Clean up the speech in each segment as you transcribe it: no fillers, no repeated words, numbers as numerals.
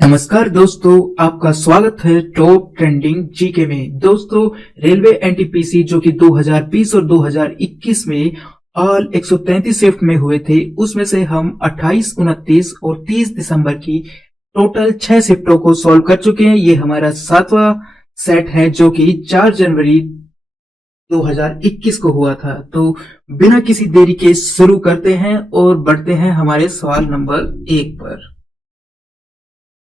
नमस्कार दोस्तों, आपका स्वागत है टॉप ट्रेंडिंग जीके में। दोस्तों, रेलवे एनटीपीसी जो कि 2020 और 2021 में ऑल 133 शिफ्ट में हुए थे, उसमें से हम 28, 29 और 30 दिसंबर की टोटल 6 शिफ्टों को सॉल्व कर चुके हैं। ये हमारा 7वां सेट है जो कि 4 जनवरी 2021 को हुआ था। तो बिना किसी देरी के शुरू करते हैं और बढ़ते हैं हमारे सवाल नंबर 1 पर।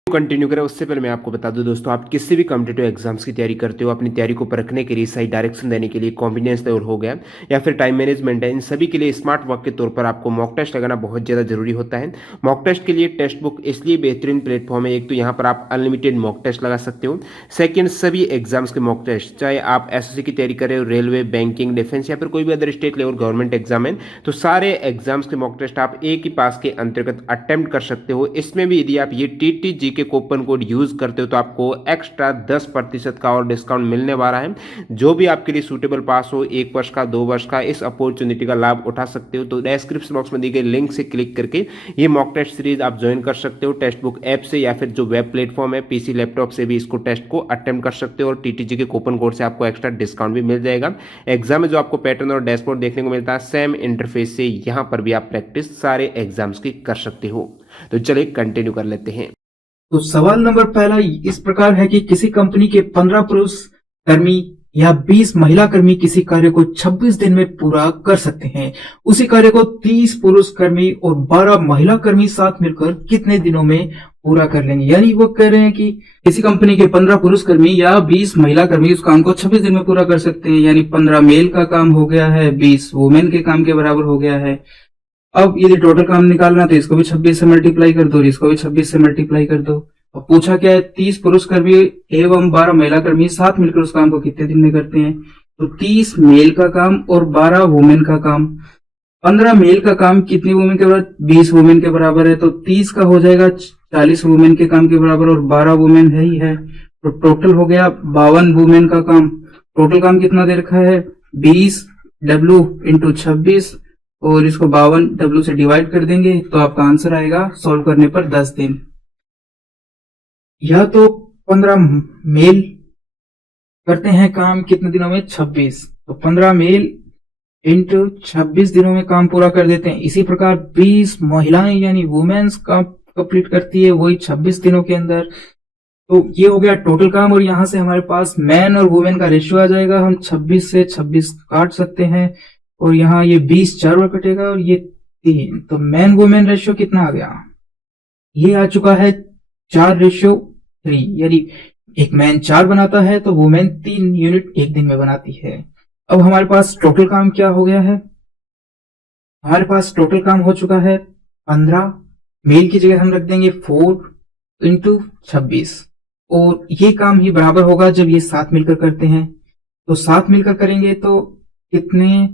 कंटिन्यू करें उससे पहले मैं आपको बता दूं दोस्तों, आप किसी भी कॉम्पिटिटिव एग्जाम्स की तैयारी करते हो, अपनी तैयारी को परखने के लिए, सही डायरेक्शन देने के लिए, कॉन्फिडेंस लेवल हो गया या फिर टाइम मैनेजमेंट है, इन सभी के लिए स्मार्ट वर्क के तौर पर आपको मॉक टेस्ट लगाना बहुत ज़्यादा जरूरी होता है। मॉक टेस्ट के लिए टेस्ट बुक इसलिए बेहतरीन प्लेटफॉर्म है, एक तो यहाँ पर आप अनलिमिटेड मॉक टेस्ट लगा सकते हो। सेकेंड, सभी एग्जाम्स के मॉक टेस्ट, चाहे आप एसएससी की तैयारी कर रहे हो, रेलवे, बैंकिंग, डिफेंस या फिर कोई भी other state level government exam है, तो सारे एग्जाम्स के मॉक टेस्ट आप एक ही पास के अंतर्गत अटेम्प्ट कर सकते हो। इसमें भी यदि आप ये टीटीजी के कूपन कोड यूज करते हो तो आपको एक्स्ट्रा 10% का और डिस्काउंट मिलने वाला है। जो भी आपके लिए सूटेबल पास हो, 1 वर्ष का, 2 वर्ष का, इस अपॉर्चुनिटी का लाभ उठा सकते हो। तो डिस्क्रिप्शन बॉक्स में दी गई लिंक से क्लिक करके ये मॉक टेस्ट सीरीज आप ज्वाइन कर सकते हो। टेक्स्ट बुक ऐप से या फिर जो वेब प्लेटफॉर्म है, पीसी लैपटॉप से भी इसको टेस्ट को अटेम्प्ट कर सकते हो और टीटीजी के कूपन कोड से आपको एक्स्ट्रा डिस्काउंट भी मिल जाएगा। एग्जाम में जो आपको पैटर्न और डैशबोर्ड देखने को मिलता है, सेम इंटरफेस से यहां पर भी आप प्रैक्टिस सारे एग्जाम्स की कर सकते हो। तो चलिए कंटिन्यू कर लेते हैं। तो सवाल नंबर पहला इस प्रकार है कि किसी कंपनी के 15 पुरुष कर्मी या 20 महिला कर्मी किसी कार्य को 26 दिन में पूरा कर सकते हैं। उसी कार्य को 30 पुरुष कर्मी और 12 महिला कर्मी साथ मिलकर कितने दिनों में पूरा कर लेंगे। यानी वो कह रहे हैं कि किसी कंपनी के 15 पुरुष कर्मी या 20 महिला कर्मी उस काम को 26 दिन में पूरा कर सकते हैं। यानी 15 मेल का काम हो गया है, 20 वुमेन के काम के बराबर हो गया है। अब यदि टोटल काम निकालना तो इसको भी 26 से मल्टीप्लाई कर दो, इसको भी 26 से मल्टीप्लाई कर दो। अब पूछा क्या है, 30 पुरुष कर्मी एवं 12 महिला कर्मी साथ मिलकर उस काम को कितने दिन में करते हैं। तो 30 मेल का काम और 12 वुमेन का काम। 15 मेल का काम कितनी वुमेन के बराबर, 20 वुमेन के बराबर है, तो 30 का हो जाएगा 40 वुमेन के काम के बराबर और 12 वुमेन है ही है। तो टोटल हो गया 52 वुमेन का काम। टोटल काम कितना दे रखा है, 20 W इंटू 26 और इसको 52 W से डिवाइड कर देंगे तो आपका आंसर आएगा सॉल्व करने पर 10 दिन। यह तो 15 मेल करते हैं काम कितने दिनों में, 26। तो 15 मेल इंटू 26 दिनों में काम पूरा कर देते हैं। इसी प्रकार 20 महिलाएं यानी वुमेन्स काम कंप्लीट करती है, वही 26 दिनों के अंदर। तो ये हो गया टोटल काम और यहां से हमारे पास मैन और वुमेन का रेशियो आ जाएगा। हम 26 से 26 काट सकते हैं और यहाँ ये 20 4 बार कटेगा और ये 3। तो मैन वुमेन रेशियो कितना आ गया, ये आ चुका है 4:3। यानी एक मैन 4 बनाता है तो वुमेन 3 यूनिट एक दिन में बनाती है। अब हमारे पास टोटल काम क्या हो गया है, हमारे पास टोटल काम हो चुका है 15। मेल की जगह हम रख देंगे 4 इंटू 26 और ये काम ही बराबर होगा जब ये साथ मिलकर करते हैं। तो साथ मिलकर करेंगे तो कितने,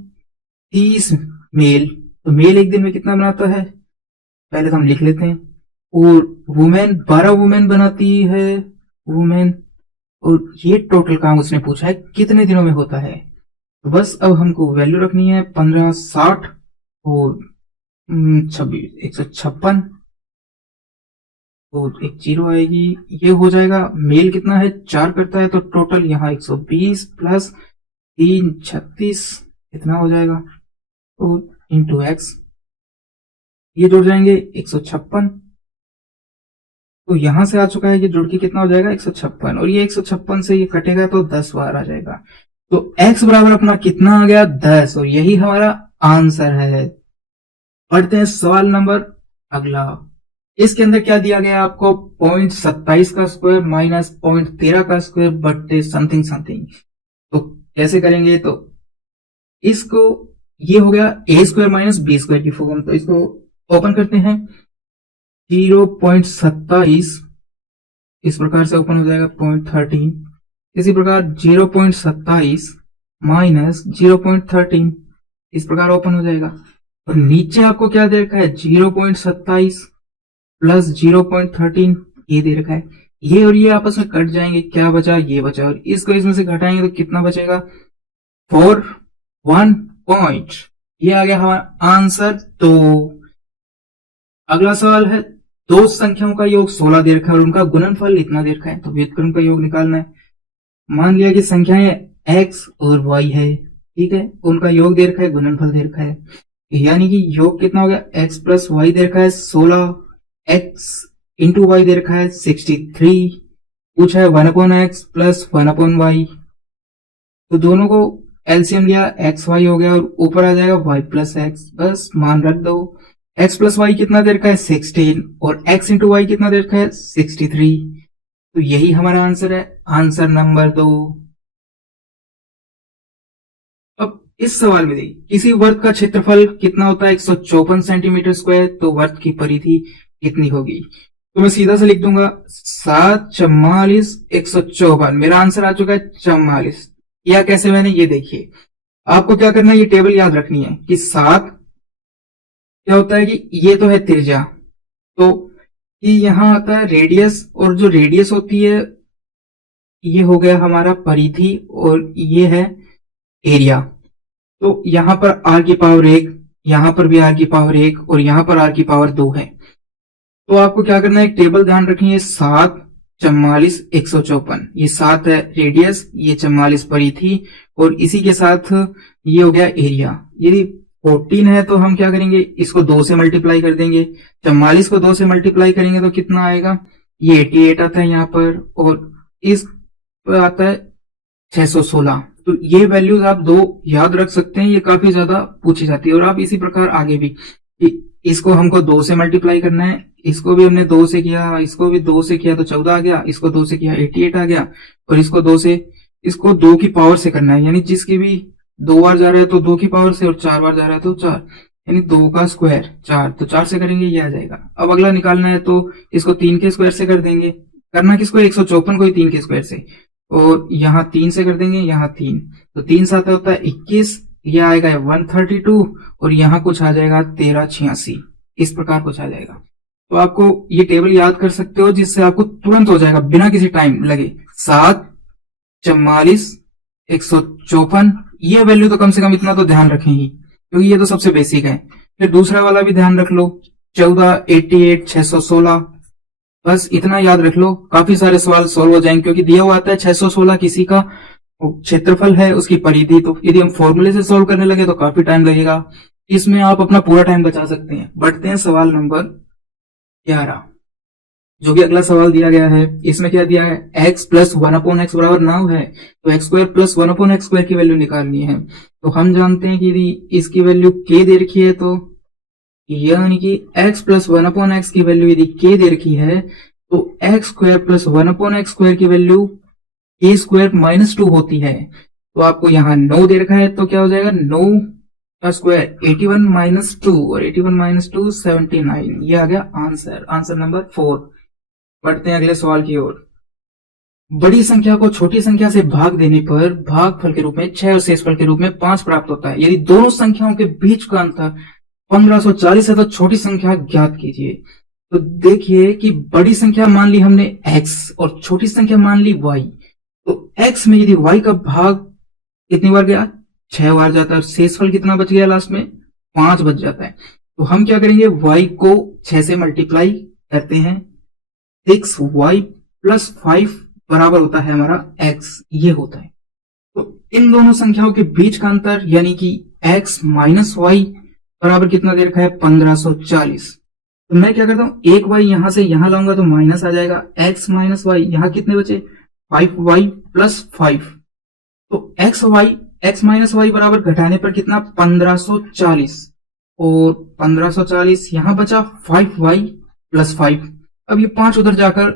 30 मेल। तो मेल एक दिन में कितना बनाता है, पहले तो हम लिख लेते हैं। और वुमेन 12 वुमेन बनाती है वुमेन, और ये टोटल काम उसने पूछा है कितने दिनों में होता है। तो बस अब हमको वैल्यू रखनी है 15, 60 और 26, 156 और एक 0 आएगी। ये हो जाएगा, मेल कितना है 4 करता है तो टोटल यहाँ 120 प्लस 3 36 कितना हो जाएगा, और इंटू एक्स, ये जुड़ जाएंगे 156। तो यहां से आ चुका है, ये जुड़ के कितना हो जाएगा 156 और ये 156 से ये कटेगा तो 10 बार आ जाएगा। तो x बराबर अपना कितना आ गया, 10, और यही हमारा आंसर है। पढ़ते हैं सवाल नंबर अगला। इसके अंदर क्या दिया गया आपको, 0.27 का स्क्वायर माइनस 0.13 का स्क्वायर बट्टे समथिंग समथिंग। तो कैसे करेंगे, तो इसको, ये हो गया a square minus b square की फॉर्म। तो इसको ओपन करते हैं, 0.27 इस प्रकार से ओपन हो जाएगा 0.13। इसी प्रकार 0.27 माइनस 0.13 इस प्रकार ओपन हो जाएगा। और नीचे आपको क्या दे रखा है, 0.27 प्लस 0.13 ये दे रखा है। ये और ये आपस में कट जाएंगे, क्या बचा, ये बचा, और इसको इसमें से घटाएंगे तो कितना बचेगा, 41 पॉइंट। ये आ गया हमारा आंसर। तो अगला सवाल है दो संख्याओं का योग 16 दे रखा है और उनका गुणनफल इतना दे रखा है, तो व्युत्क्रम का योग निकालना है। मान लिया कि संख्याएं x और y है, ठीक है, उनका योग दे रखा है, गुणनफल दे रखा है, यानी कि योग कितना हो गया, x प्लस वाई दे रखा है 16, x इंटू वाई दे रखा है 63, पूछा है 1/x प्लस 1/y, तो दोनों को एलसीएम लिया, एक्स वाई हो गया और ऊपर आ जाएगा y प्लस एक्स, बस मान रख दो। x प्लस वाई कितना दे रखा है 16 और x इंटू वाई कितना दे रखा है 63, तो यही हमारा आंसर है, आंसर नंबर 2। अब इस सवाल में देखिए, किसी वर्ग का क्षेत्रफल कितना होता है 154 सेंटीमीटर स्क्वायर, तो वर्ग की परिधि कितनी होगी, तो मैं सीधा से लिख दूंगा 7 44 154, मेरा आंसर आ चुका है 44। या कैसे मैंने, ये देखिए, आपको क्या करना है, ये टेबल याद रखनी है कि 7 क्या होता है कि ये तो है त्रिज्या, तो ये यहां आता है रेडियस, और जो रेडियस होती है ये हो गया हमारा परिधि और ये है एरिया, तो यहां पर r की पावर 1, यहां पर भी r की पावर 1 और यहां पर r की पावर 2 है। तो आपको क्या करना है, एक टेबल ध्यान रखनी है, 7 44 154, ये 7 है रेडियस, ये 44 परिधि और इसी के साथ ये हो गया एरिया। यदि 14 है तो हम क्या करेंगे, इसको 2 से मल्टीप्लाई कर देंगे, 44 को 2 से मल्टीप्लाई करेंगे तो कितना आएगा, ये 88 आता है यहाँ पर, और इस पर आता है 616। तो ये वैल्यूज आप 2 याद रख सकते हैं, ये काफी ज्यादा पूछी जाती है। और आप इसी प्रकार आगे भी, इसको हमको 2 से मल्टीप्लाई करना है, इसको भी हमने 2 से किया, इसको भी 2 से किया तो 14 आ गया, इसको 2 से किया 88 आ गया, और इसको 2 की पावर से करना है, यानी जिसकी भी 2 बार जा रहा है तो 2 की पावर से, और 4 बार जा रहा है तो 4, यानी 2 का स्क्वायर 4, तो 4 से करेंगे ये आ जाएगा। अब अगला निकालना है तो इसको 3 के स्क्वायर से कर देंगे, करना किसको, 154 को ही 3 के स्क्वायर से, और यहाँ 3 से कर देंगे, यहाँ 3, तो 3 साथ होता है 21, ये आएगा 132 और यहाँ कुछ आ जाएगा 1386, इस प्रकार कुछ आ जाएगा। तो आपको ये टेबल याद कर सकते हो, जिससे आपको तुरंत हो जाएगा बिना किसी टाइम लगे। 7 44 154, ये वैल्यू तो कम से कम इतना तो ध्यान रखें ही, क्योंकि ये तो सबसे बेसिक है। फिर दूसरा वाला भी ध्यान रख लो, 14 88 616, बस इतना याद रख लो, काफी सारे सवाल सॉल्व हो जाएंगे, क्योंकि दिया हुआ आता है 616 किसी का क्षेत्रफल है, उसकी परिधि, तो यदि हम फॉर्मूले से सॉल्व करने लगे तो काफी टाइम लगेगा, इसमें आप अपना पूरा टाइम बचा सकते हैं। बढ़ते हैं सवाल नंबर 11, जो भी अगला सवाल दिया गया है। इसमें क्या दिया है, x प्लस 1/x बराबर 9 है, तो x square plus 1/x square की वैल्यू निकालनी है। तो हम जानते हैं कि यदि इसकी वैल्यू k दे रखी है, तो यानी कि x प्लस 1/x की वैल्यू यदि k दे रखी है, तो x square plus 1/x square की वैल्यू k स्क्वायर माइनस 2 होती है। तो आपको यहाँ 9 दे रखा है, तो क्या हो जाएगा, 9 का स्क्वायर 81 माइनस 2, और 81 माइनस 2 79, ये आ गया आंसर, आंसर नंबर 4। बढ़ते हैं अगले सवाल की ओर। बड़ी संख्या को छोटी संख्या से भाग देने पर भागफल के रूप में 6 और शेषफल के रूप में 5 प्राप्त होता है। यदि दोनों संख्याओं के बीच का अंतर 1540 है तो छोटी संख्या ज्ञात कीजिए। तो देखिए कि बड़ी संख्या मान ली हमने x और छोटी संख्या मान ली y, तो x में यदि y का भाग कितनी बार गया, 6 बार जाता है, और शेषफल कितना बच गया, लास्ट में 5 बच जाता है। तो हम क्या करेंगे, y को 6 से मल्टीप्लाई करते हैं, 6y प्लस 5 बराबर होता है हमारा x, ये होता है। तो इन दोनों संख्याओं के बीच का अंतर यानी कि x माइनस वाई बराबर कितना दे रखा है, 1540। तो मैं क्या करता हूं, एक y यहां से यहां लाऊंगा तो माइनस आ जाएगा, x माइनस वाई, यहां कितने बचे, 5y प्लस 5, तो x माइनस वाई बराबर घटाने पर कितना, 1540, और 1540 यहां बचा 5y प्लस 5। अब ये 5 उधर जाकर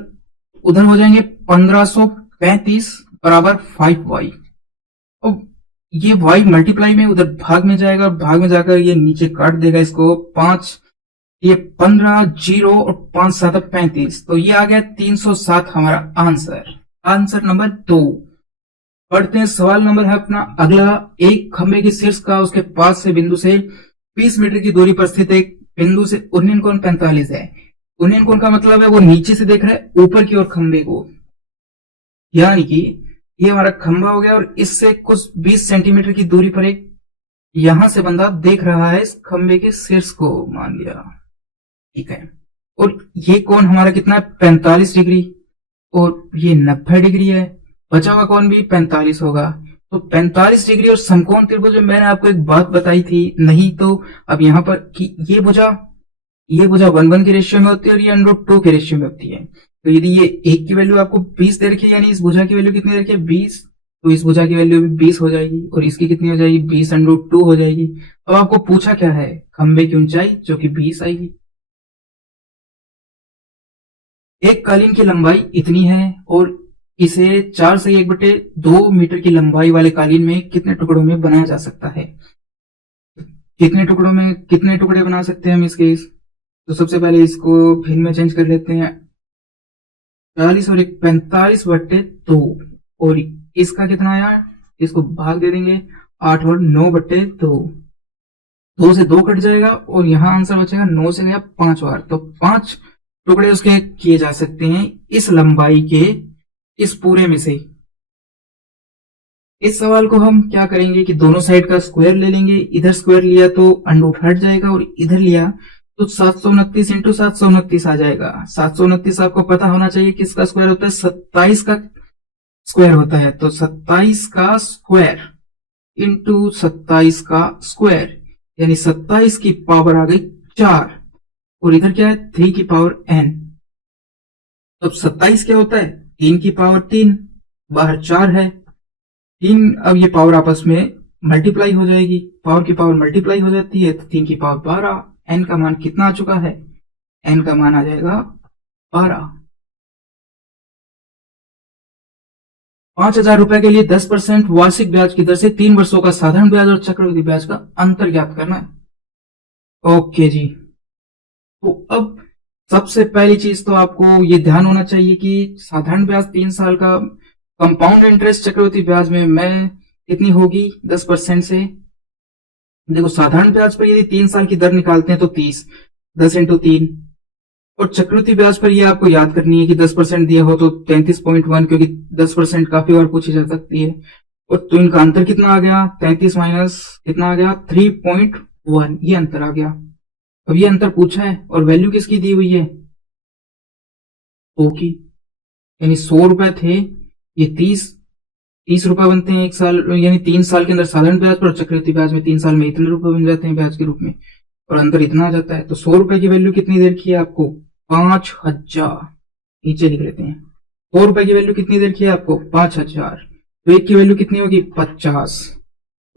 उधर हो जाएंगे, 1535 बराबर 5y। अब ये y मल्टीप्लाई में उधर भाग में जाएगा, भाग में जाकर ये नीचे काट देगा इसको, 5 ये 15 0 और 5 7 35, तो ये आ गया 307 हमारा आंसर, आंसर नंबर 2। पढ़ते हैं सवाल नंबर है अपना अगला। एक खंबे के शीर्ष का उसके पास से बिंदु से 20 मीटर की दूरी पर स्थित एक बिंदु से उन्नयन कोण 45 है। उन्नयन कोण का मतलब है वो नीचे से देख रहा है ऊपर की ओर खंबे को, यानी कि ये हमारा खंबा हो गया और इससे कुछ 20 सेंटीमीटर की दूरी पर एक यहां से बंदा देख रहा है इस खंबे के शीर्ष को, मान लिया, ठीक है। और ये कोण हमारा कितना है 45 डिग्री, और ये 90 डिग्री है। बचा हुआ कोण भी 45 होगा। तो 45 डिग्री और समकोण त्रिभुज में मैंने आपको एक बात बताई थी, नहीं तो अब यहाँ पर कि ये भुजा 1:1 की रेशियो में होती है और ये √2 के रेशियो में होती है। तो यदि ये 1 की वैल्यू आपको 20 दे रखी है, यानी इस भुजा की वैल्यू कितनी दे रखी है 20, तो इस भुजा की वैल्यू भी 20 हो जाएगी और इसकी कितनी हो जाएगी 20√2 हो जाएगी। अब आपको पूछा क्या है, खंबे की ऊंचाई जो कि 20 आएगी। एक कालीन की लंबाई इतनी है और इसे 4 से 1/2 मीटर की लंबाई वाले कालीन में कितने टुकड़ों में बनाया जा सकता है? कितने टुकड़े बना सकते हैं हम इसके? तो सबसे पहले इसको भिन्न में चेंज कर लेते हैं। 40 और 1 45/2 और इसका कितना आया, इसको भाग दे देंगे 8 और 9/2। 2 से 2 कट जाएगा और यहाँ आंसर बचेगा 9 से गया 5 बार, तो 5 टुकड़े उसके किए जा सकते हैं इस लंबाई के इस पूरे में से। इस सवाल को हम क्या करेंगे कि दोनों साइड का स्क्वायर ले लेंगे। इधर स्क्वायर लिया तो अंडर हट जाएगा और इधर लिया तो 729 इंटू 729 आ जाएगा। 729 आपको पता होना चाहिए किसका स्क्वायर होता है, 27 का स्क्वायर होता है। तो 27 का स्क्वायर इंटू 27 का स्क्वायर, यानी 27 की पावर आ गई 4 और इधर क्या है 3 की पावर n। तो 27 क्या होता है 3 की पावर 3, बाहर 4 है 3। अब ये पावर आपस में मल्टीप्लाई हो जाएगी, पावर की पावर मल्टीप्लाई हो जाती है, तो 3 की पावर 12। n का मान कितना आ चुका है, n का मान आ जाएगा 12। 5,000 रुपए के लिए 10% वार्षिक ब्याज की दर से 3 वर्षों का साधारण ब्याज और चक्रवृद्धि ब्याज का अंतर ज्ञात करना है। ओके जी, तो अब सबसे पहली चीज तो आपको ये ध्यान होना चाहिए कि साधारण ब्याज 3 साल का, कंपाउंड इंटरेस्ट चक्रवृद्धि ब्याज में मैं कितनी होगी 10% से। देखो साधारण ब्याज पर यदि 3 साल की दर निकालते हैं तो 30, 10 इंटू 3, और चक्रवृद्धि ब्याज पर ये आपको याद करनी है कि 10% दिया हो तो 33.1, क्योंकि 10% काफी बार पूछी जा सकती है। और तो इनका अंतर कितना आ गया 33 माइनस कितना आ गया 3.1, ये अंतर आ गया। अब ये अंतर पूछा है और वैल्यू किसकी दी हुई है 100 की, यानी 100 रुपए थे, ये 30 रुपए बनते हैं 1 साल, यानी 3 साल के अंदर साधारण ब्याज पर, चक्रवृद्धि ब्याज में 3 साल में इतने रुपए बन जाते हैं ब्याज के रूप में, और अंतर इतना आ जाता है। तो 100 रुपए की वैल्यू कितनी देर की है आपको 5,000, नीचे लिख लेते हैं। 100 रुपए की वैल्यू कितनी देर की है आपको 5,000, तो एक की वैल्यू कितनी होगी 50,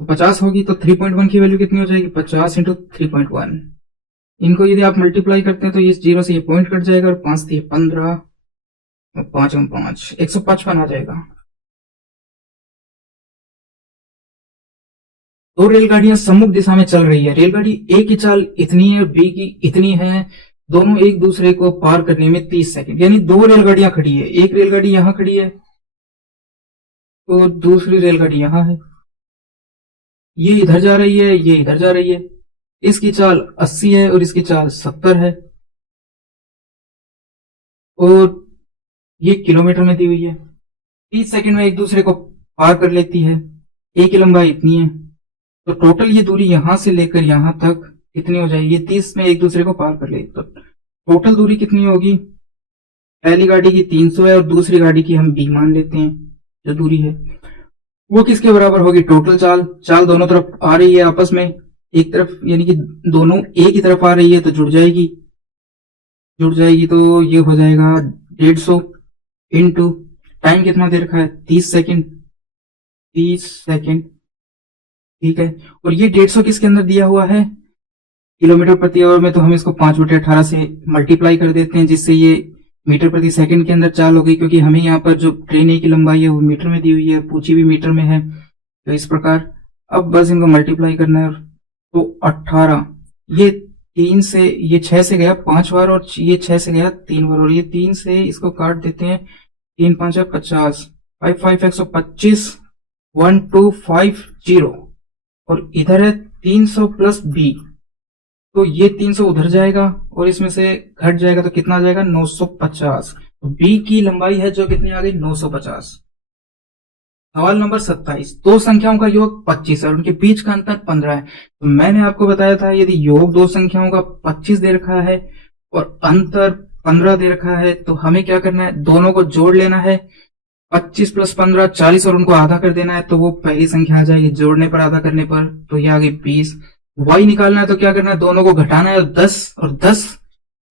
तो 50 होगी तो 3.1 की वैल्यू कितनी हो जाएगी 50 इंटू 3.1। इनको यदि आप मल्टीप्लाई करते हैं तो इस 0 से ये पॉइंट कट जाएगा और 5 दिए 15, 5 और 5 155 आ जाएगा। 2 रेलगाड़ियां सम्मुख दिशा में चल रही है। रेलगाड़ी ए की चाल इतनी है और बी की इतनी है, दोनों एक दूसरे को पार करने में 30 सेकंड, यानी 2 रेलगाड़ियां खड़ी है, एक रेलगाड़ी यहां खड़ी है और दूसरी रेलगाड़ी यहां है। ये इधर जा रही है, ये इधर जा रही है। इसकी चाल 80 है और इसकी चाल 70 है और ये किलोमीटर में दी हुई है। 30 सेकंड में एक दूसरे को पार कर लेती है। ए की लंबाई इतनी है, तो टोटल ये दूरी यहां से लेकर यहां तक कितनी हो जाएगी, 30 में एक दूसरे को पार कर ले, तो टोटल दूरी कितनी होगी, पहली गाड़ी की 300 है और दूसरी गाड़ी की हम बी मान लेते हैं जो दूरी है, वो किसके बराबर होगी, टोटल चाल दोनों तरफ आ रही है आपस में, एक तरफ यानी कि दोनों एक ही तरफ आ रही है तो जुड़ जाएगी तो ये हो जाएगा 150 इंटू टाइम कितना दे रखा है 30 सेकंड, ठीक है। और ये 150 किसके अंदर दिया हुआ है किलोमीटर प्रति आवर में, तो हम इसको 5/18 से मल्टीप्लाई कर देते हैं, जिससे ये मीटर प्रति सेकंड के अंदर चाल हो गई, क्योंकि हमें यहाँ पर जो ट्रेन ए की लंबाई है वो मीटर में दी हुई है, पूछी भी मीटर में है, तो इस प्रकार अब बस इनको मल्टीप्लाई करना है। तो 18, ये 3 से, ये 6 से गया 5 बार और ये 6 से गया 3 बार, और ये 3 से इसको काट देते हैं, 3 5 50, 5 5 125, 1250, और इधर है 300 प्लस बी, तो ये 300 उधर जाएगा और इसमें से घट जाएगा तो कितना आ जाएगा 950। तो बी की लंबाई है जो कितनी आ गई 950। सवाल नंबर 27, 2 संख्याओं का योग 25 है और उनके बीच का अंतर 15 है। तो मैंने आपको बताया था यदि योग 2 संख्याओं का 25 दे रखा है और अंतर 15 दे रखा है, तो हमें क्या करना है, दोनों को जोड़ लेना है। 25 प्लस 15 40 और उनको आधा कर देना है, तो वो पहली संख्या आ जाएगी जोड़ने पर, आधा करने पर, तो ये आ गई 20। y निकालना है तो क्या करना है, दोनों को घटाना है, 10 और 10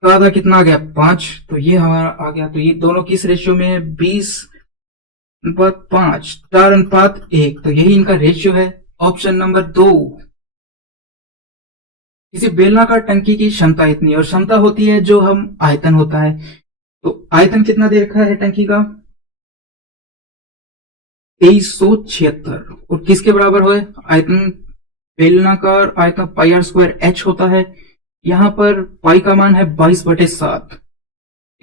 का आधा कितना आ गया, 5, तो ये हमारा आ गया। तो ये दोनों किस रेशियो में है, 20:5, 4:1, तो यही इनका रेशियो है। Option number 2। किसी बेलनाकार टंकी की क्षमता इतनी, और क्षमता होती है जो हम आयतन होता है, तो आयतन कितना दे रखा है टंकी का, 2376, और किसके बराबर हुए, आयतन बेलनाकार आयतन पाई आर स्क्वायर एच होता है। यहां पर पाई का मान है 22/7,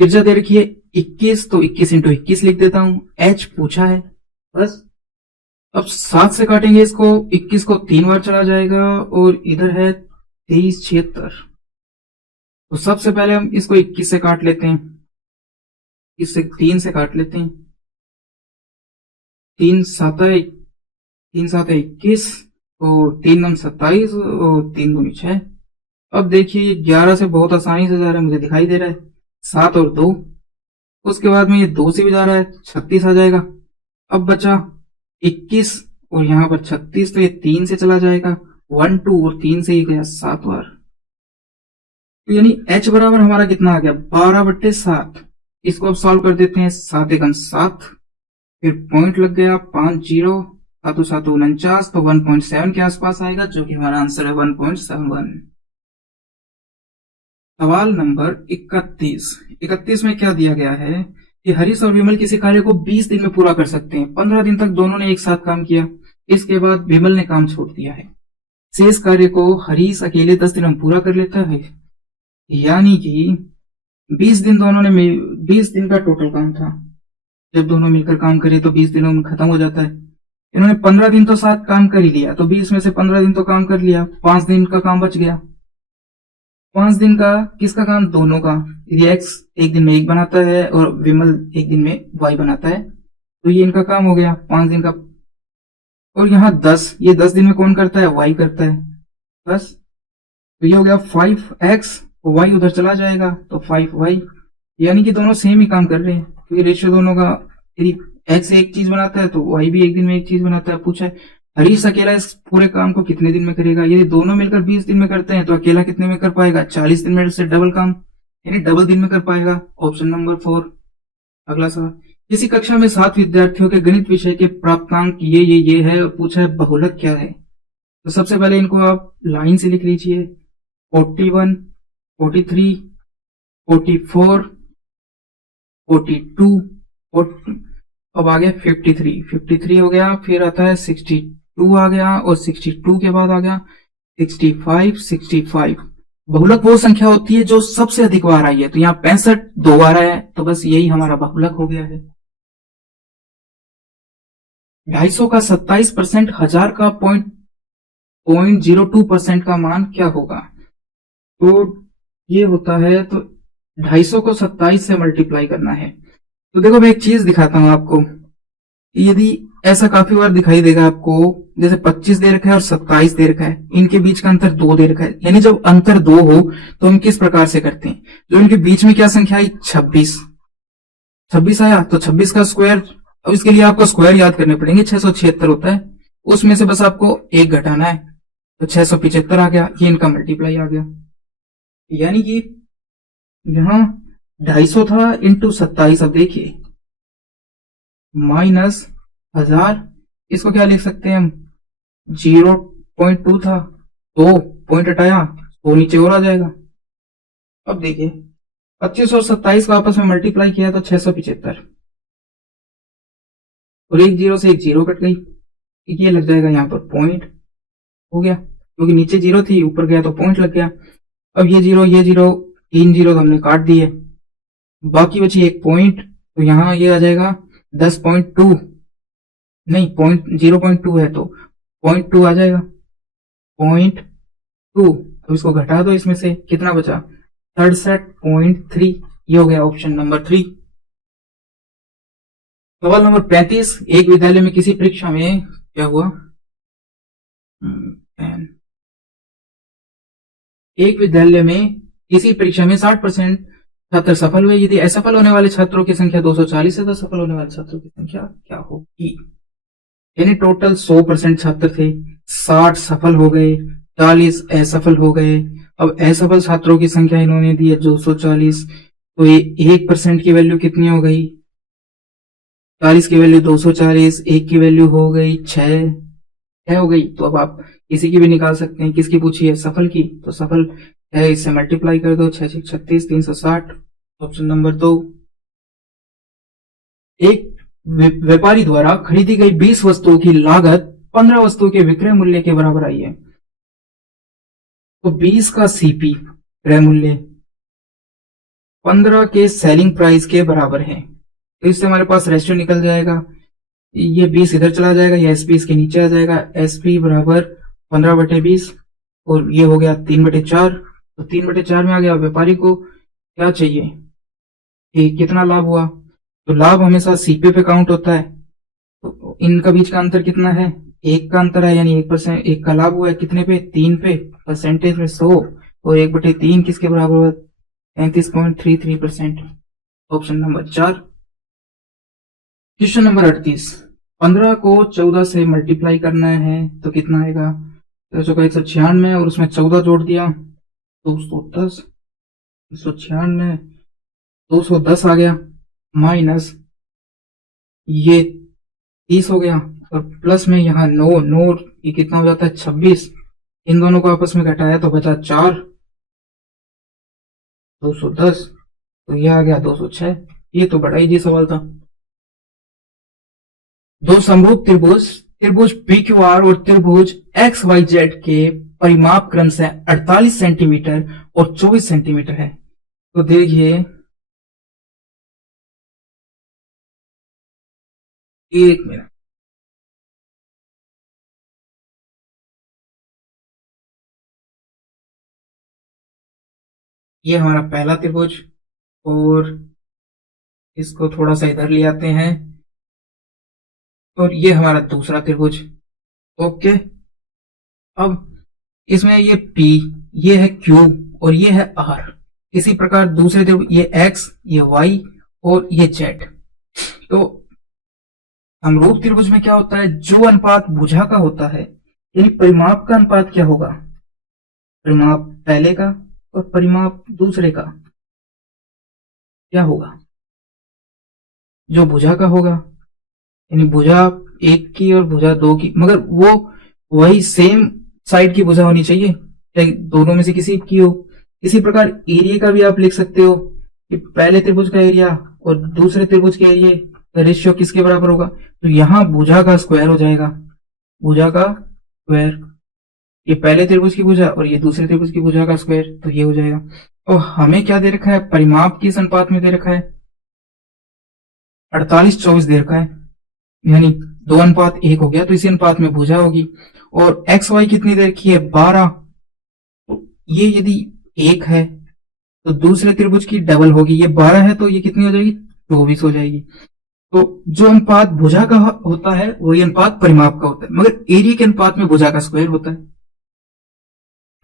त्रिज्या दे रखी है 21, तो 21 × 21 लिख देता हूं, एच पूछा है बस। अब 7 से काटेंगे इसको, 21 को 3 बार चला जाएगा, और इधर है 2376, तो सबसे पहले हम इसको 21 से काट लेते हैं, इससे 3 से काट लेते हैं, 3 7 21, तो 3 9 27, और 3 दूनी 6। अब देखिए 11 से बहुत आसानी से जा रहा है, मुझे दिखाई दे रहा है, 7 और 2, उसके बाद में ये 2 से भी जा रहा है, 36 आ जाएगा। अब बचा 21 और यहाँ पर 36, तो ये 3 से चला जाएगा, 1 2, और 3 से ही गया 7 बार, तो यानी h बराबर हमारा कितना आ गया, 12/7। इसको अब सॉल्व कर देते हैं, 7 × 7, फिर पॉइंट लग गया, 5 0, 7 7 49, तो 1.7 के आसपास आएगा, जो कि हमारा आंसर है 1.71। सवाल नंबर 31 में क्या दिया गया है कि हरीश और विमल किसी कार्य को 20 दिन में पूरा कर सकते हैं। 15 दिन तक दोनों ने एक साथ काम किया, इसके बाद विमल ने काम छोड़ दिया है। शेष कार्य को हरीश अकेले 10 दिन में पूरा कर लेता है, यानी कि 20 दिन दोनों ने 20 दिन का टोटल काम था, जब दोनों मिलकर काम करे तो 20 दिनों में खत्म हो जाता है। इन्होंने 15 दिन तो साथ काम कर ही लिया, तो 20 में से 15 दिन तो काम कर लिया, 5 दिन का काम बच गया। 5 दिन का किसका काम, दोनों का, यदि एक्स एक दिन में 1 बनाता है और विमल एक दिन में y बनाता है, तो ये इनका काम हो गया 5 दिन का। और यहाँ 10, ये 10 दिन में कौन करता है, y करता है बस, तो ये हो गया 5x, y उधर चला जाएगा, तो 5y, यानी कि दोनों सेम ही काम कर रहे हैं, क्योंकि रेशियो दोनों का, यदि x एक चीज बनाता है तो y भी एक दिन में एक चीज बनाता है। पूछा है हरीश अकेला इस पूरे काम को कितने दिन में करेगा, यदि दोनों मिलकर 20 दिन में करते हैं तो अकेला कितने में कर पाएगा, 40 दिन में से डबल काम, यानी डबल दिन में कर पाएगा। Option number 4। अगला सवाल, किसी कक्षा में 7 विद्यार्थियों के गणित विषय के प्राप्तांक ये है, और पूछा है बहुलक क्या है। तो सबसे पहले इनको आप लाइन से लिख लीजिए, 41, 43, 44, 42, 40, अब आ गया 53 हो गया, फिर आता है 62 आ गया, और 62 के बाद आ गया 65। बहुलक वो संख्या होती है जो सबसे अधिक बार आई है, तो यहाँ 65 2 बार आया है, तो बस यही हमारा बहुलक हो गया है। 250 का 27%, 1000 का 0.02% का मान क्या होगा। तो ये होता है, तो 250 को 27 से मल्टीप्लाई करना है। तो देखो मैं एक चीज दिखाता हूं आपको, यदि ऐसा काफी बार दिखाई देगा आपको, जैसे 25 दे रखा है और 27 दे रखा है, इनके बीच का अंतर 2 दे रखा है, यानी जब अंतर 2 हो तो हम किस प्रकार से करते हैं, जो इनके बीच में क्या संख्या आई, 26 आया, तो 26 का स्क्वायर, अब इसके लिए आपको स्क्वायर याद करने पड़ेंगे, 676 होता है, उसमें से बस आपको 1 घटाना है, तो 675 आ गया, ये इनका मल्टीप्लाई आ गया। यानी कि यहां 250 था इंटू 27, अब देखिए माइनस 1000, इसको क्या लिख सकते हैं हम, 0.2 था, तो पॉइंट हटाया तो नीचे और आ जाएगा। अब देखिए 25 और 27 को आपस में मल्टीप्लाई किया तो 675, और एक जीरो से एक जीरो कट गई, ये लग जाएगा यहाँ पर पॉइंट, हो गया, क्योंकि नीचे जीरो थी ऊपर गया तो पॉइंट लग गया। अब ये जीरो 3 जीरो तो हमने काट दिए, बाकी बची एक पॉइंट, तो यहाँ ये आ जाएगा 10.2, नहीं 0.2 है तो 0.2 आ जाएगा, 0.2। अब इसको घटा दो, इसमें से कितना बचा, 67.3, ये हो गया ऑप्शन नंबर 3। सवाल नंबर 35, एक विद्यालय में किसी परीक्षा में क्या हुआ, एक विद्यालय में इसी परीक्षा में 60% छात्र सफल हुए। यदि असफल होने वाले छात्रों की संख्या 240 है तो सफल होने वाले छात्रों की संख्या क्या होगी? यानी टोटल 100% छात्र थे, 60 सफल हो गए, 40 असफल हो गए। अब असफल छात्रों की संख्या इन्होंने दी है 240, तो ये 1% की वैल्यू कितनी हो गई? 40 की वैल्यू 240, 1 की वैल्यू हो गई 6 हो गई। तो अब आप किसी की भी निकाल सकते हैं। किसकी पूछी है? सफल की। तो सफल है, इससे मल्टीप्लाई कर दो, 6 36, 360। Option number 2। एक व्यापारी द्वारा खरीदी गई 20 वस्तुओं की लागत 15 वस्तुओं के विक्रय मूल्य के बराबर आई है। तो 20 का सीपी क्रय मूल्य 15 के सेलिंग प्राइस के बराबर है। तो इससे हमारे पास रेशियो निकल जाएगा। ये 20 इधर चला जाएगा, ये एसपी इसके नीचे आ जाएगा। एसपी बराबर 15/20 और ये हो गया 3/4। तो 3/4 में आ गया। व्यापारी को क्या चाहिए कि कितना लाभ हुआ? तो लाभ हमेशा सीपी पे काउंट होता है। तो इनका बीच का अंतर कितना है? 1 का अंतर है, यानी 1%। 1 का लाभ हुआ है कितने पे? 3 पे। परसेंटेज में 100 और 1/3 किसके बराबर हुआ? 33.33%। Option number 4। Question number 38। 15 को 14 से मल्टीप्लाई करना है तो कितना आएगा? 196 और उसमें 14 जोड़ दिया 210। 196 210 आ गया, माइनस ये 30 हो गया और प्लस में यहाँ 9 ये कितना हो जाता है? 26। इन दोनों को आपस में घटाया तो बचा 4, 210। तो ये आ गया 206। ये तो बड़ा इजी सवाल था। दो समरूप त्रिभुज त्रिभुज PQR और त्रिभुज XYZ के परिमाप क्रम से 48 सेंटीमीटर और 24 सेंटीमीटर है। तो देखिए, एक मिनट, ये हमारा पहला त्रिभुज और इसको थोड़ा सा इधर ले आते हैं और ये हमारा दूसरा त्रिभुज। ओके, अब इसमें ये P, ये है Q और ये है R। इसी प्रकार दूसरे त्रिभुज, ये X, ये Y और ये Z। तो समरूप त्रिभुज में क्या होता है? जो अनुपात भुजा का होता है, यानी परिमाप का अनुपात क्या होगा? परिमाप पहले का और परिमाप दूसरे का क्या होगा? जो भुजा का होगा, यानी भुजा 1 की और भुजा 2 की, मगर वो वही सेम साइड की भुजा होनी चाहिए, चाहे दोनों में से किसी की हो। इसी प्रकार एरिया का भी आप लिख सकते हो कि पहले त्रिभुज का एरिया और दूसरे त्रिभुज के एरिया का रेशियो किसके बराबर होगा? तो यहाँ भुजा का स्क्वायर हो जाएगा, भुजा का स्क्वायर। ये पहले त्रिभुज की भुजा और ये दूसरे त्रिभुज की भुजा का स्क्वायर, तो ये हो जाएगा। और हमें क्या दे रखा है? परिमाप किस अनुपात में दे रखा है? 48-24 दे रखा है, यानी 2:1 हो गया। तो इसी अनुपात में भुजा होगी। और एक्स वाई कितनी दे रखी है? 12। तो ये यदि 1 है तो दूसरे त्रिभुज की डबल होगी। ये 12 है तो ये कितनी हो जाएगी? 24 हो जाएगी। तो जो अनुपात भुजा का होता है वही अनुपात परिमाप का होता है, मगर एरिया के अनुपात में भुजा का स्क्वायर होता है।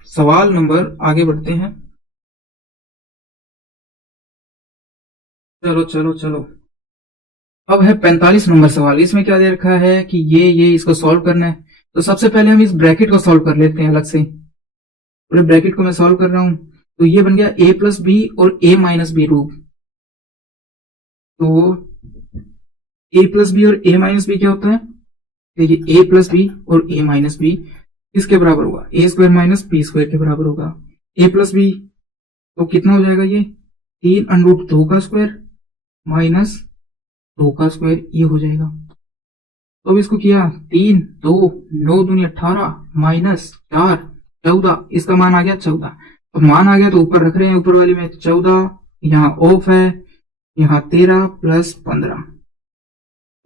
सवाल नंबर, आगे बढ़ते हैं। चलो चलो चलो, अब है 45 नंबर सवाल। इसमें क्या दे रखा है कि ये इसको सॉल्व करना है। तो सबसे पहले हम इस ब्रैकेट को सॉल्व कर लेते हैं अलग से। पूरे ब्रैकेट को मैं सॉल्व कर रहा हूं, तो ये बन गया a+b और a-b रूप। तो a+b और a-b क्या होता है? देखिए, a+b और a-b किसके बराबर होगा? a² - b² के बराबर होगा। a+b तो कितना हो जाएगा? ये 3√2 का स्क्वायर माइनस 2 का स्क्वायर, ये हो जाएगा। तो अब इसको किया 3, 2, 9 दूनी 18 माइनस 4, 14। इसका मान आ गया 14। अब मान आ गया तो ऊपर रख रहे हैं, ऊपर वाली में 14, यहाँ ऑफ है, यहाँ 13 प्लस 15।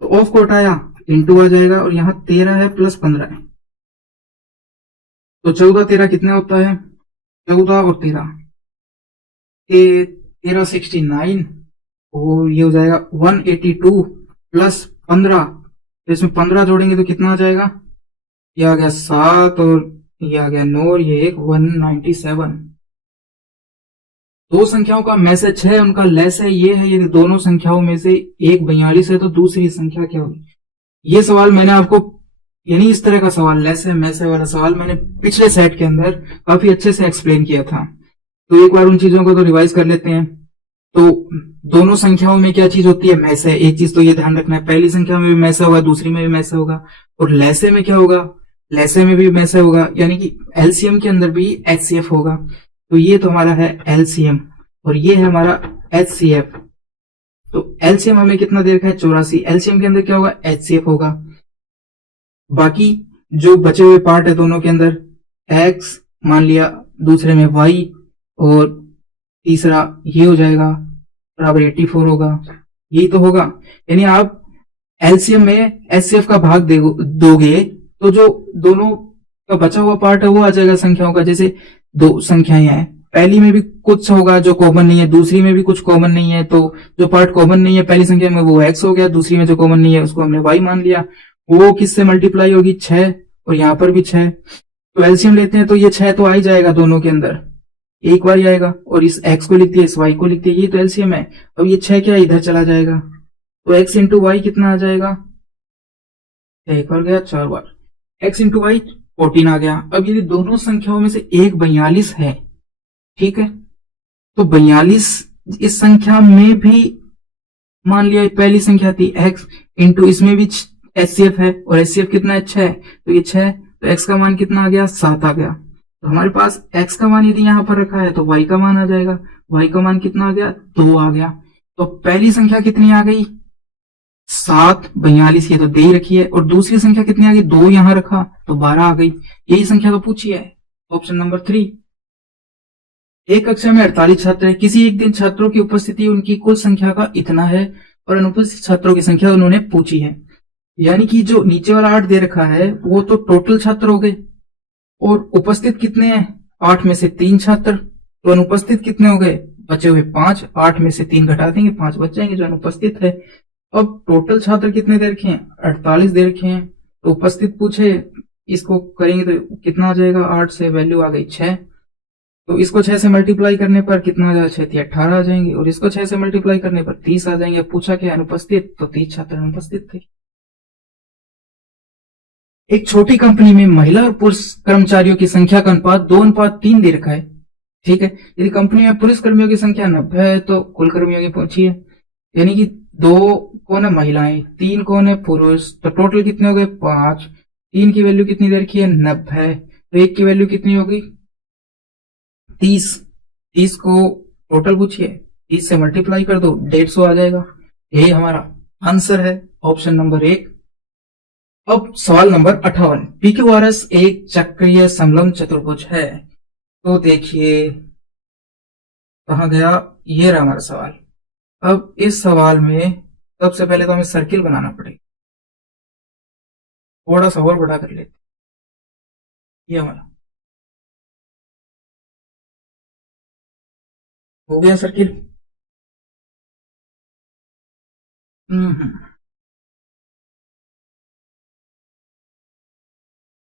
तो ऑफ को हटाया, इंटू आ जाएगा और यहाँ 13 है प्लस 15 है। तो 14 13 कितना होता है? 14 और 13 69 और ये हो जाएगा 182 प्लस 15। तो इसमें 15 जोड़ेंगे तो कितना आ जाएगा? ये आ गया 7 और ये आ गया 9 और ये 197। दो संख्याओं का में से 6 उनका लेस है, ये है। यदि दोनों संख्याओं में से एक 42 है तो दूसरी संख्या क्या होगी? ये सवाल मैंने आपको, यानी इस तरह का सवाल, लेस है में से वाला सवाल मैंने पिछले सेट के अंदर काफी अच्छे से एक्सप्लेन किया था। तो एक बार उन चीजों को तो रिवाइज कर लेते हैं। तो दोनों संख्याओं में क्या चीज होती है? में से। एक चीज तो ये ध्यान रखना है, पहली संख्या में भी में से होगा, दूसरी में भी में से होगा। और लेसे में क्या होगा? लेसे में भी में से होगा, यानी कि एलसीएम के अंदर भी एचसीएफ होगा। तो ये तो हमारा है एलसीएम और ये है हमारा एचसीएफ। तो एलसीएम हमें कितना दे रखा है? 84। एलसीएम के अंदर क्या होगा? एचसीएफ होगा। बाकी जो बचे हुए पार्ट है दोनों के अंदर, एक्स मान लिया, दूसरे में वाई, और तीसरा ये हो जाएगा बराबर 84 होगा। यही तो होगा। यानी आप एलसीएम में एचसीएफ का भाग दोगे तो जो दोनों का बचा हुआ पार्ट है वो आ जाएगा संख्याओं का। जैसे दो संख्याएं हैं, पहली में भी कुछ होगा जो कॉमन नहीं है, दूसरी में भी कुछ कॉमन नहीं है। तो जो पार्ट कॉमन नहीं है पहली संख्या में वो एक्स हो गया, दूसरी में जो कॉमन नहीं है उसको हमने वाई मान लिया। वो किससे मल्टीप्लाई होगी? 6, और यहाँ पर भी 6। तो एलसीएम लेते हैं तो ये 6 तो आ ही जाएगा दोनों के अंदर, एक बार ही आएगा। और इस x को लिख दिया, इस y को लिख दिया, ये तो एलसीएम है। अब ये 6 क्या इधर चला जाएगा, तो x इंटू वाई कितना आ जाएगा? एक बार गया, 4 बार, x इंटू वाई 14 आ गया। अब यदि दोनों संख्याओं में से एक 42 है, ठीक है, तो 42 इस संख्या में भी, मान लिया पहली संख्या थी x इंटू, इसमें भी एचसीएफ है, और एचसीएफ कितना है? 6। तो ये 6, तो x का मान कितना आ गया? 7 आ गया। तो हमारे पास x का मान यदि यहां पर रखा है तो y का मान आ जाएगा। y का मान कितना आ गया? 2 आ गया। तो पहली संख्या कितनी आ गई? 7, 42 ये तो दे ही रखी है। और दूसरी संख्या कितनी आ गई? 2 यहां रखा तो 12 आ गई। यही संख्या तो पूछी है, ऑप्शन नंबर 3। एक कक्षा में 48 छात्र है। किसी एक दिन छात्रों की उपस्थिति उनकी कुल संख्या का इतना है और अनुपस्थित छात्रों की संख्या उन्होंने पूछी है। यानी कि जो नीचे वाला 8 दे रखा है वो तो टोटल छात्र हो गए, और उपस्थित कितने हैं? 8 में से 3 छात्र, तो अनुपस्थित कितने हो गए? बचे हुए 5। 8 में से 3 घटा देंगे, 5 बच जाएंगे जो अनुपस्थित है। अब टोटल छात्र कितने दे रखे हैं? 48 दे रखे हैं। तो उपस्थित पूछे, इसको करेंगे तो कितना आ जाएगा? 8 से वैल्यू आ गई 6। तो इसको 6 से मल्टीप्लाई करने पर कितना आ जाएगा? 6 × 18 आ जाएंगे, और इसको 6 से मल्टीप्लाई करने पर 30 आ जाएंगे। पूछा क्या? अनुपस्थित, तो 30 छात्र अनुपस्थित थे। एक छोटी कंपनी में महिला और पुरुष कर्मचारियों की संख्या का अनुपात 2:3 दे रखा है, ठीक है। यदि कंपनी में पुरुष कर्मियों की संख्या 90 है तो कुल कर्मियों की पूछिए। यानी कि 2 कौन है? महिलाएं, 3 कौन है? पुरुष। तो टोटल कितने हो गए? 5। 3 की वैल्यू कितनी दे रखी है? 90। तो 1 की वैल्यू कितनी होगी? 30। 30 को टोटल पूछिए, 30 से मल्टीप्लाई कर दो, 150 आ जाएगा। यही हमारा आंसर है, ऑप्शन नंबर 1। अब सवाल नंबर 58। PQRS एक चक्रीय समलंब चतुर्भुज है। तो देखिए कहां गया, ये रहा हमारा सवाल। अब इस सवाल में सबसे पहले तो हमें सर्किल बनाना पड़ेगा। थोड़ा सा और बड़ा कर लेते, ये हमारा हो गया सर्किल।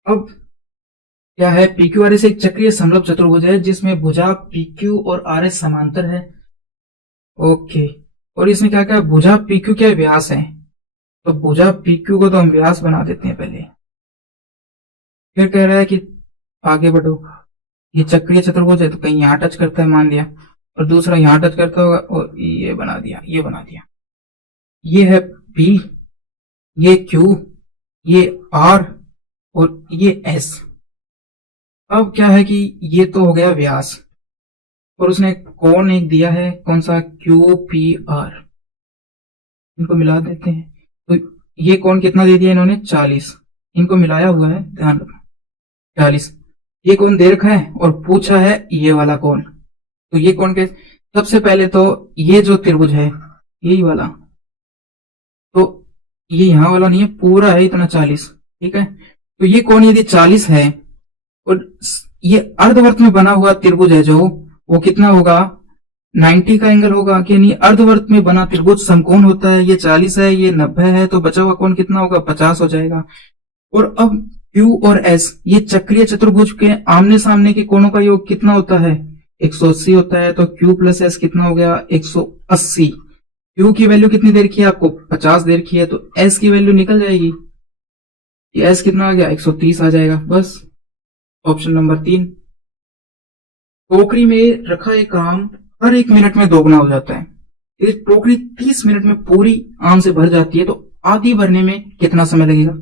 अब क्या है? PQRS एक चक्रीय समलंब चतुर्भुज है जिसमें भुजा PQ और RS समांतर है। ओके, और इसमें क्या क्या? भुजा PQ क्या व्यास है, तो भुजा PQ को तो हम व्यास बना देते हैं पहले। फिर कह रहा है कि आगे बढ़ो, ये चक्रीय चतुर्भुज है तो कहीं यहां टच करता है मान लिया, और दूसरा यहां टच करता होगा, और ये बना दिया, ये बना दिया। ये है P, ये Q, ये R, और ये S। अब क्या है कि ये तो हो गया व्यास, और उसने कोण एक दिया है, कौन सा? QPR। इनको मिला देते हैं, तो ये कोण कितना दे दिया इन्होंने? 40। इनको मिलाया हुआ है, ध्यान रखना, 40। ये कोण दे रखा है और पूछा है ये वाला कोण। तो ये कोण के सबसे पहले तो ये जो त्रिभुज है यही वाला, तो ये यहां वाला नहीं है, पूरा है इतना 40, ठीक है। तो ये कोण यदि 40 है और ये अर्धवर्त में बना हुआ त्रिभुज है जो, वो कितना होगा? 90 का एंगल होगा कि नहीं? अर्धवर्त में बना त्रिभुज समकोण होता है। ये 40 है, ये 90 है, तो बचा हुआ कोण कितना होगा? 50 हो जाएगा। और अब Q और S ये चक्रीय चतुर्भुज के आमने सामने के कोणों का योग कितना होता है? 180 होता है, तो Q प्लस एस कितना हो गया 180। Q की वैल्यू कितनी दे रखी है आपको 50 दे रखी है, तो S की वैल्यू निकल जाएगी, ये S कितना आ गया 130 आ जाएगा। बस ऑप्शन नंबर 3। टोकरी में रखा एक आम हर 1 मिनट में दोगुना हो जाता है। यदि टोकरी 30 मिनट में पूरी आम से भर जाती है तो आधी भरने में कितना समय लगेगा?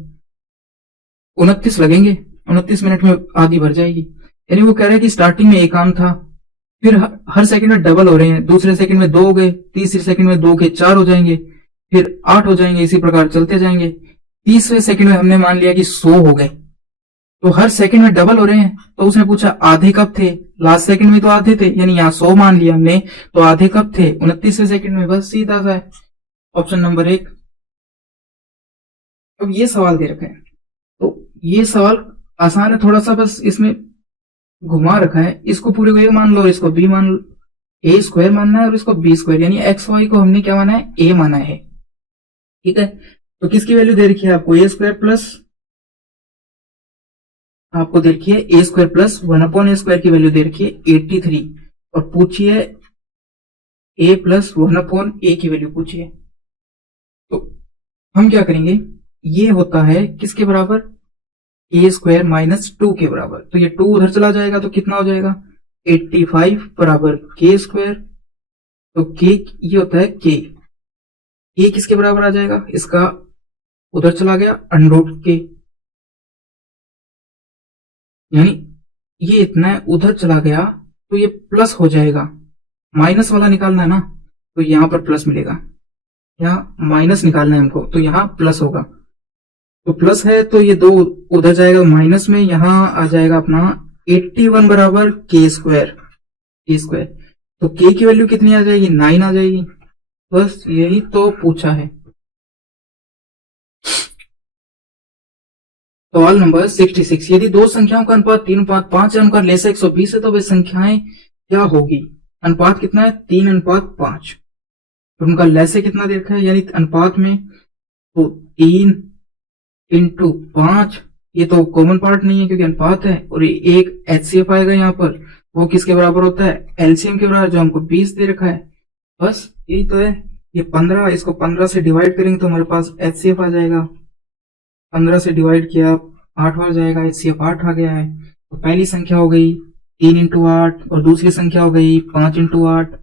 29 लगेंगे, 29 मिनट में आधी भर जाएगी। यानी वो कह रहे हैं कि स्टार्टिंग में एक आम था, फिर हर सेकंड में डबल हो रहे हैं, दूसरे सेकंड में 2 हो गए, तीसरे सेकंड में 2 के 4 हो जाएंगे, फिर 8 हो जाएंगे, इसी प्रकार चलते जाएंगे। तीसरे सेकंड में हमने मान लिया कि 100 हो गए, तो हर सेकंड में डबल हो रहे हैं। तो उसने पूछा आधे कब थे? लास्ट सेकंड में तो आधे थे, यानी यहाँ 100 मान लिया हमने, तो आधे कब थे? 29वें सेकंड में। बस सीधा सा है ऑप्शन नंबर 1। अब ये सवाल दे रखा है, तो ये सवाल आसान है थोड़ा सा, बस इसमें घुमा रखा है। इसको पूरे को ए मान लो, इसको बी मान लो, ए स्क्वायर मानना है और इसको बी स्क्वायर, यानी एक्स वाई को हमने क्या माना है? ए माना है। ठीक है, तो किसकी वैल्यू दे रखी है आपको? ए स्क्वायर प्लस, आपको दे रखी है ए स्क्वायर प्लस 1 ए स्क्वायर की वैल्यू दे रखी है 83, और पूछिए ए प्लस 1 ए की वैल्यू पूछिए। तो हम क्या करेंगे, ये होता है किसके बराबर? ए स्क्वायर माइनस 2 के बराबर। तो ये 2 उधर चला जाएगा तो कितना हो जाएगा? 85 बराबर के स्क्वायर। तो के ये होता है के, ये किसके बराबर आ जाएगा? इसका उधर चला गया अंडर के, यानी ये इतना है उधर चला गया तो ये प्लस हो जाएगा। माइनस वाला निकालना है ना, तो यहां पर प्लस मिलेगा, यहाँ माइनस निकालना है हमको, तो यहाँ प्लस होगा। तो प्लस है तो ये 2 उधर जाएगा माइनस में, यहां आ जाएगा अपना 81 बराबर के स्क्वायर। के स्क्वायर तो के की वैल्यू कितनी आ जाएगी? 9 आ जाएगी। बस यही तो पूछा है। सवाल नंबर 66, यदि दो संख्याओं का अनुपात 3:5 है, उनका लेसा 120 है, तो वे संख्याएं क्या होगी? अनुपात कितना है? 3:5। तो उनका लेसा कितना दे रखा है, यानी अनुपात में, तो 3 इंटू 5, ये तो कॉमन पार्ट नहीं है क्योंकि अनुपात है, और ये एक एचसीएफ आएगा यहाँ पर, वो किसके बराबर होता है? एलसीएम के बराबर, जो हमको 20 दे रखा है। बस यही तो है। ये 15, इसको 15 से डिवाइड करेंगे तो हमारे पास एचसीएफ आ जाएगा। 15 से डिवाइड किया 8 बार जाएगा, एचसीएफ 8 आ गया है। तो पहली संख्या हो गई 3 इंटू 8, और दूसरी संख्या हो गई 5 इंटू 8,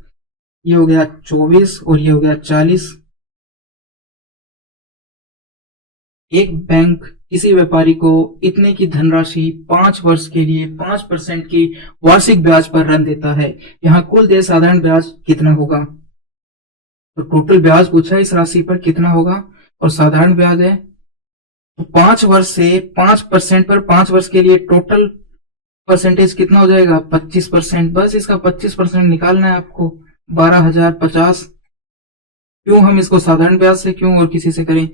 ये हो गया 24 और ये हो गया 40। एक बैंक किसी व्यापारी को इतने की धनराशि 5 वर्ष के लिए 5% की वार्षिक ब्याज पर ऋण देता है। यहाँ कुल देय साधारण ब्याज कितना होगा? तो टोटल ब्याज पूछा है, इस राशि पर कितना होगा, और साधारण ब्याज है। तो 5 वर्ष से 5% पर 5 वर्ष के लिए टोटल परसेंटेज कितना हो जाएगा? 25%। बस इसका 25% निकालना है आपको, 12,050। क्यों हम इसको साधारण ब्याज से क्यों और किसी से करें?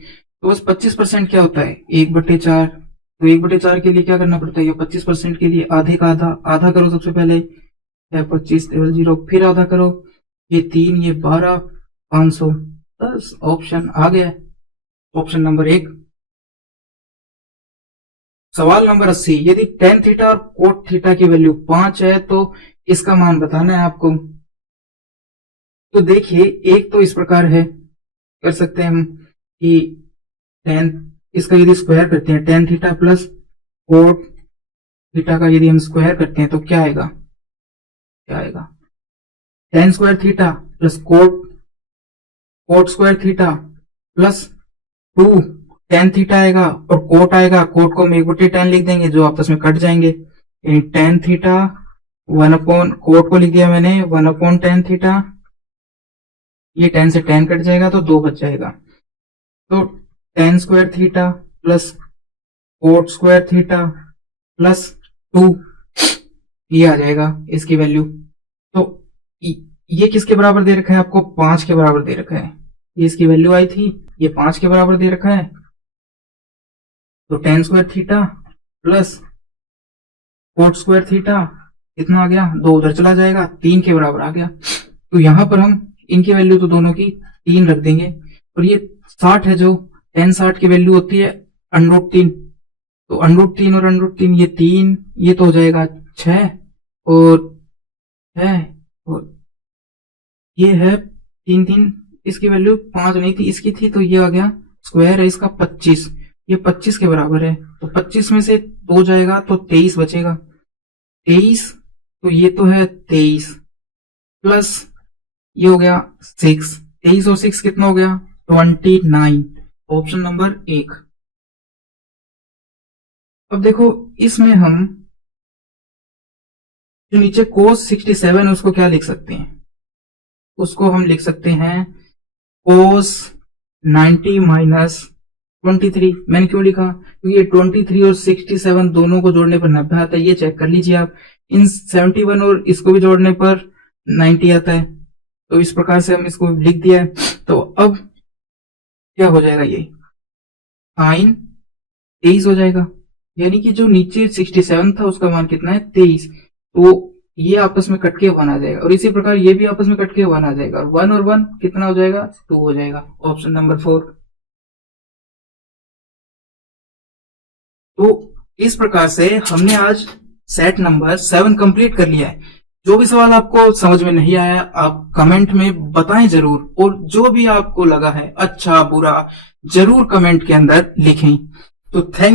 तो बस 25% क्या होता है? 1/4। तो 1/4 के लिए क्या करना पड़ता है? या 25% के लिए आधे का आधा, आधा करो सबसे पहले, 25 टेबल 0, फिर आधा करो, ये 3, ये 12, 500। बस ऑप्शन आ गया, ऑप्शन नंबर 1। सवाल नंबर 80, यदि tan थीटा और कोट थीटा की वैल्यू 5 है तो इसका मान बताना है आपको। तो देखिए, एक तो इस प्रकार है, कर सकते हैं हम कि tan, इसका यदि स्क्वायर करते हैं, tan theta plus cot theta का यदि हम स्क्वायर करते हैं तो क्या आएगा? क्या आएगा? tan square theta plus coat square theta plus 2 tan theta आएगा, और कोट आएगा, कोट को हम 1/tan लिख देंगे, जो आपस में कट जाएंगे। tan थीटा 1 कोट को लिख दिया मैंने 1/tan थीटा, ये tan से tan कट जाएगा तो 2 बच जाएगा। तो tan square theta plus coat square theta plus 2, ये आ जाएगा इसकी वैल्यू। तो ये किसके बराबर दे रखा है आपको? 5 के बराबर दे रखा है। ये इसकी वैल्यू आई थी, ये 5 के बराबर दे रखा है। तो tan square theta plus coat square theta कितना आ गया? 2 उधर चला जाएगा, 3 के बराबर आ गया। तो यहां पर हम इनकी वैल्यू तो दोनों की 3 रख देंगे, और ये 60 है, जो tan 60 की वैल्यू होती है √3। तो √3 और √3, ये 3, ये तो हो जाएगा 6, और है, और ये है 3 3, इसकी वैल्यू 5 नहीं थी, इसकी थी, तो ये आ गया स्क्वायर है इसका 25, ये 25 के बराबर है, तो 25 में से 2 जाएगा तो 23 बचेगा, 23, तो ये तो है 23 प्लस ये हो गया 6, 23 और 6 कितना हो गया 29, ऑप्शन नंबर 1। अब देखो इसमें हम जो नीचे cos 67 है उसको क्या लिख सकते हैं, उसको हम लिख सकते हैं cos 90 माइनस 23। मैंने क्यों लिखा, क्योंकि ये 23 और 67 दोनों को जोड़ने पर 90 आता है, ये चेक कर लीजिए आप। इन 71 और इसको भी जोड़ने पर 90 आता है, तो इस प्रकार से हम इसको लिख दिया है। तो अब क्या हो जाएगा, ये साइन 23 हो जाएगा, यानी कि जो नीचे 67 था उसका मान कितना है 23, तो ये आपस में कट के 1 आ जाएगा, और इसी प्रकार ये भी आपस में कट के 1 आ जाएगा, और 1 और 1 कितना हो जाएगा 2 हो जाएगा, ऑप्शन नंबर 4। तो इस प्रकार से हमने आज सेट नंबर 7 कंप्लीट कर लिया है। जो भी सवाल आपको समझ में नहीं आया आप कमेंट में बताएं जरूर, और जो भी आपको लगा है अच्छा बुरा जरूर कमेंट के अंदर लिखें। तो थैंक